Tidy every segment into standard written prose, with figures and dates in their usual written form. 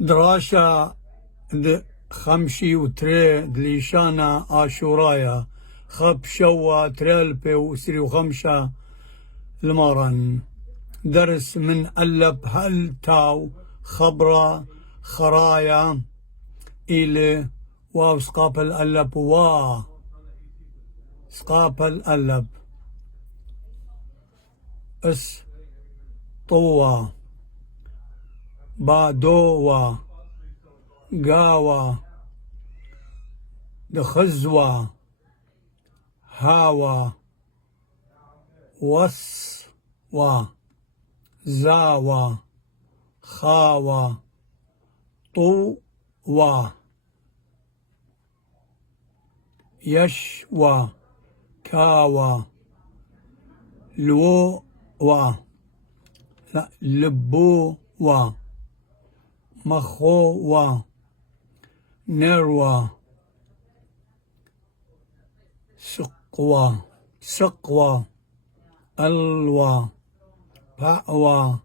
دراشا خمشي وتري دليشانا آشورايا خب شوا تريلبي وسري وخمشة المرن درس من ألب هل تاو خبرة خرايا إلي واو سقاپ الألب وا سقاپ الألب اس طوى بادوة قاوة دخزوة هاوة وصوة زاوة خاوة طوة يشوى كاوة لووة لا لبوة مخوة نروة سقوة ألوة بأوة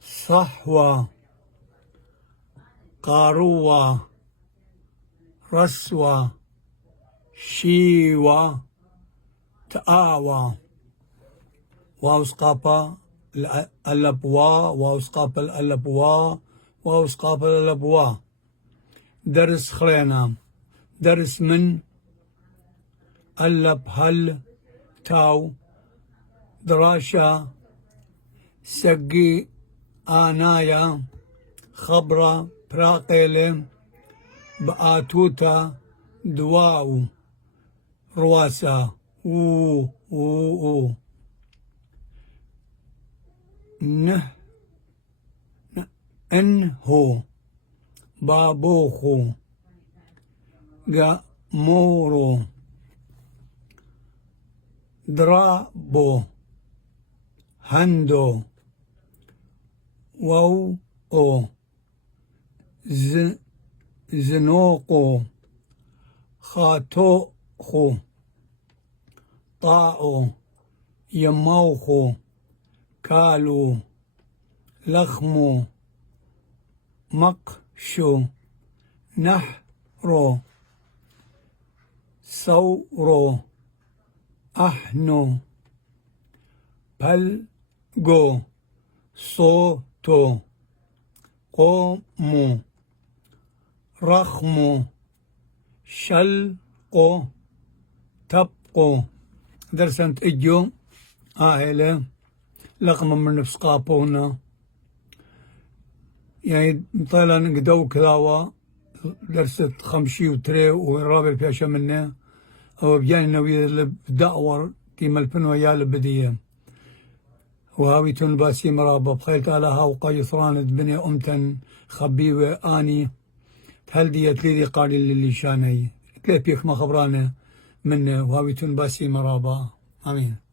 صحوة قاروة رسوة شيوة تآوة وأسقاپ الألبوا وأسقاپ الألبوا وأسقاپ الألبوا درس خلينا درس من ألب هل تاو دراشة سقي آنايا خبرة براقيلة بآتوتا دواو رواسا او انهو بابوخو مورو درابو هندو وو او زنوقو خاتوخو طاعو يموخو كالو لخمو مقشو نحرو ثورو أحنو بلغو صوتو قومو رخمو شلقو تبقو درسنت اجو آهلة لقم من نفس قابونا يعني طالع نقدو كلاوة درست خمشي وتري والرابع فيها منه أو بجاني نوية الدعور كيما الفنوى يال بدية وهاويتون باسي مرابا بخيلت علىها وقايثران بني أمتن خبيوة آني هل ديت لي قاري اللي شاني كيف بيك ما خبرانه منه وهاويتون باسي مرابا آمين.